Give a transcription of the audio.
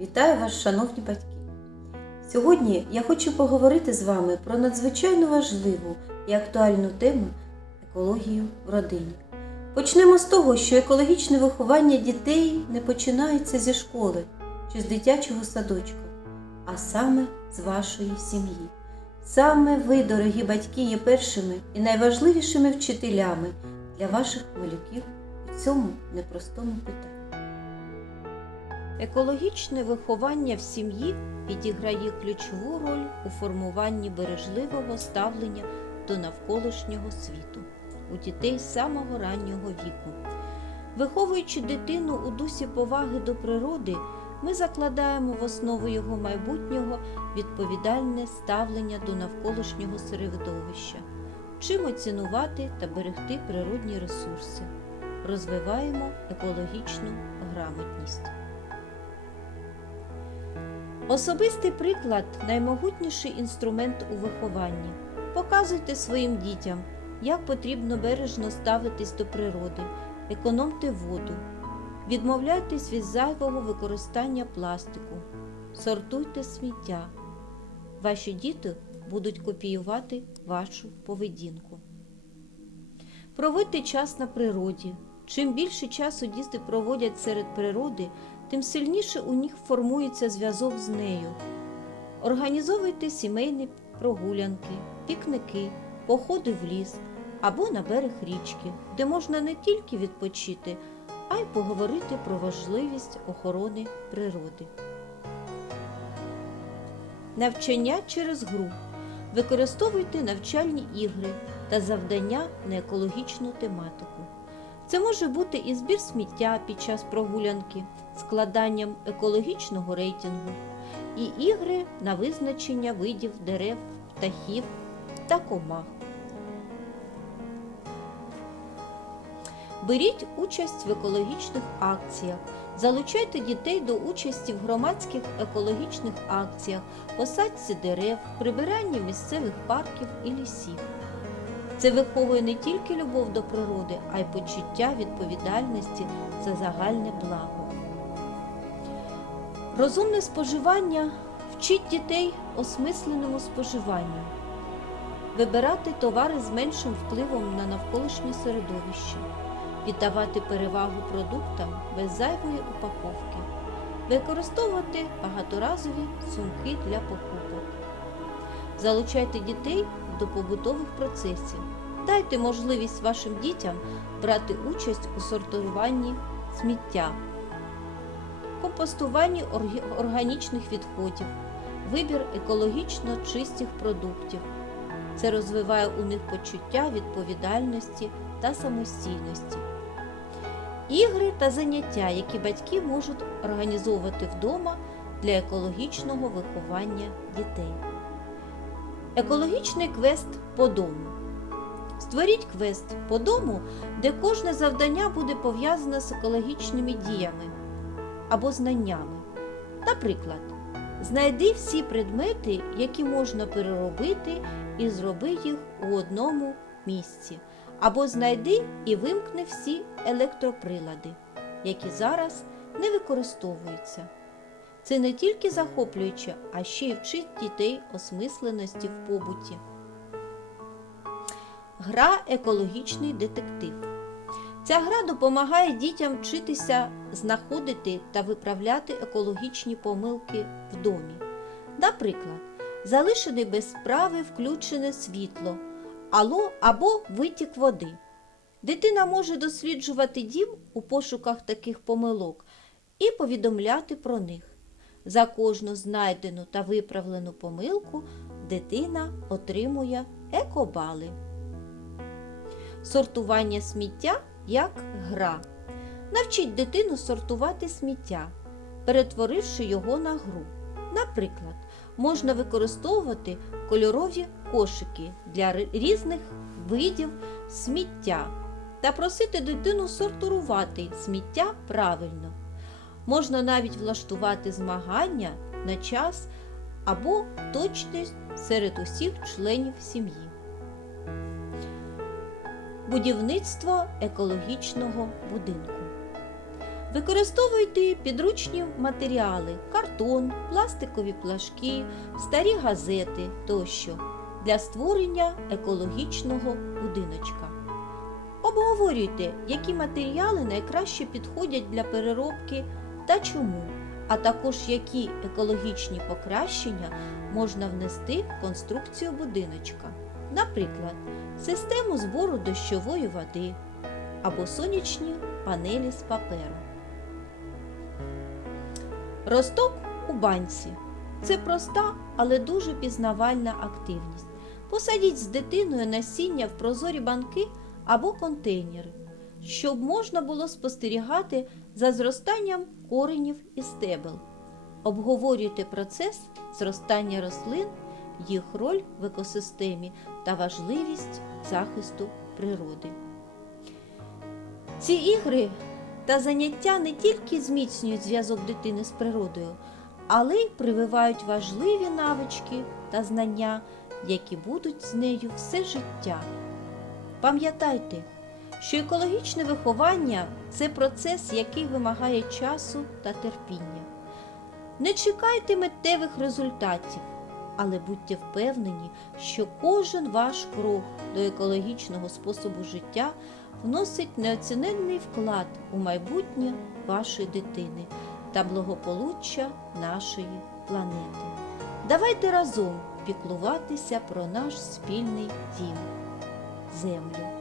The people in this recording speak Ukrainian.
Вітаю вас, шановні батьки! Сьогодні я хочу поговорити з вами про надзвичайно важливу і актуальну тему екологію в родині. Почнемо з того, що екологічне виховання дітей не починається зі школи чи з дитячого садочка, а саме з вашої сім'ї. Саме ви, дорогі батьки, є першими і найважливішими вчителями для ваших малюків у цьому непростому питанні. Екологічне виховання в сім'ї відіграє ключову роль у формуванні бережливого ставлення до навколишнього світу у дітей самого раннього віку. Виховуючи дитину у дусі поваги до природи, ми закладаємо в основу його майбутнього відповідальне ставлення до навколишнього середовища, вчимо цінувати та берегти природні ресурси, розвиваємо екологічну грамотність. Особистий приклад наймогутніший інструмент у вихованні. Показуйте своїм дітям, як потрібно бережно ставитись до природи, економте воду, відмовляйтесь від зайвого використання пластику, сортуйте сміття. Ваші діти будуть копіювати вашу поведінку. Проводьте час на природі. Чим більше часу діти проводять серед природи, тим сильніше у них формується зв'язок з нею. Організовуйте сімейні прогулянки, пікники, походи в ліс або на берег річки, де можна не тільки відпочити, а й поговорити про важливість охорони природи. Навчання через гру. Використовуйте навчальні ігри та завдання на екологічну тематику. Це може бути і збір сміття під час прогулянки, складанням екологічного рейтингу, і ігри на визначення видів дерев, птахів та комах. Беріть участь в екологічних акціях. Залучайте дітей до участі в громадських екологічних акціях, посадці дерев, прибиранні місцевих парків і лісів. Це виховує не тільки любов до природи, а й почуття відповідальності за загальне благо. Розумне споживання вчить дітей осмисленому споживанню, вибирати товари з меншим впливом на навколишнє середовище, віддавати перевагу продуктам без зайвої упаковки, використовувати багаторазові сумки для покупок. Залучайте дітей до побутових процесів. Дайте можливість вашим дітям брати участь у сортуванні сміття, компостуванні органічних відходів, вибір екологічно чистих продуктів. Це розвиває у них почуття відповідальності та самостійності. Ігри та заняття, які батьки можуть організовувати вдома для екологічного виховання дітей. Екологічний квест по дому. Створіть квест по дому, де кожне завдання буде пов'язане з екологічними діями або знаннями. Наприклад, знайди всі предмети, які можна переробити, і зроби їх у одному місці. Або знайди і вимкни всі електроприлади, які зараз не використовуються. Це не тільки захоплююче, а ще й вчить дітей осмисленості в побуті. Гра екологічний детектив. Ця гра допомагає дітям вчитися знаходити та виправляти екологічні помилки в домі. Наприклад, залишене без справи включене світло або витік води. Дитина може досліджувати дім у пошуках таких помилок і повідомляти про них. За кожну знайдену та виправлену помилку дитина отримує екобали. Сортування сміття як гра. Навчіть дитину сортувати сміття, перетворивши його на гру. Наприклад, можна використовувати кольорові кошики для різних видів сміття та просити дитину сортувати сміття правильно. Можна навіть влаштувати змагання на час або точність серед усіх членів сім'ї. Будівництво екологічного будинку. Використовуйте підручні матеріали, картон, пластикові плашки, старі газети тощо для створення екологічного будиночка. Обговорюйте, які матеріали найкраще підходять для переробки та чому, а також які екологічні покращення можна внести в конструкцію будиночка. Наприклад, систему збору дощової води або сонячні панелі з паперу. Росток у банці це проста, але дуже пізнавальна активність. Посадіть з дитиною насіння в прозорі банки або контейнери, щоб можна було спостерігати за зростанням коренів і стебел. Обговорюйте процес зростання рослин, їх роль в екосистемі та важливість захисту природи. Ці ігри та заняття не тільки зміцнюють зв'язок дитини з природою, але й прививають важливі навички та знання, які будуть з нею все життя. Пам'ятайте, що екологічне виховання це процес, який вимагає часу та терпіння. Не чекайте миттєвих результатів, але будьте впевнені, що кожен ваш крок до екологічного способу життя вносить неоціненний вклад у майбутнє вашої дитини та благополуччя нашої планети. Давайте разом піклуватися про наш спільний дім землю.